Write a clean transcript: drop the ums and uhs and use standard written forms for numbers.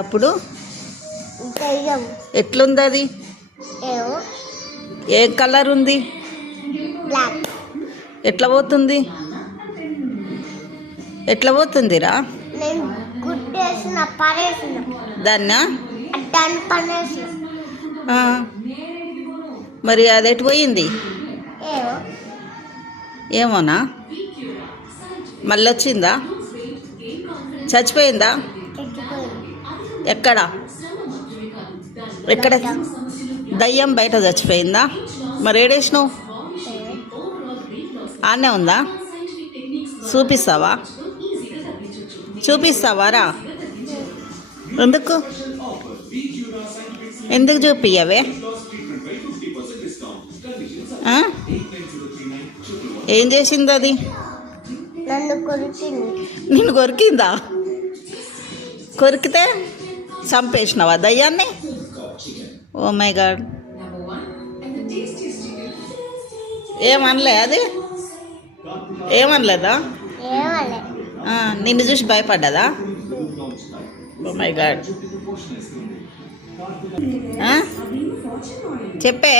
అప్పుడు ఎట్లుంది అది? ఏ కలర్ ఉంది? ఎట్లా పోతుంది? ఎట్లా పోతుందిరా? దాన్నా మరి అది ఎటు పోయింది? ఏమోనా? మళ్ళీ వచ్చిందా? చచ్చిపోయిందా? ఎక్కడ ఎక్కడ? దయ్యం బయట చచ్చిపోయిందా? మరి ఏడేసినావు? ఆనే ఉందా? చూపిస్తావా? చూపిస్తావారా? ఎందుకు ఎందుకు చూపియవే? ఏం చేసింది అది? నిన్ను కొరికిందా? కొరికితే చంపేసినావా దయ్యాన్ని? Oh my God. ఏమనలే అది? ఏమనలేదా? నిన్ను చూసి భయపడ్డదా? Oh my God. చెప్పే.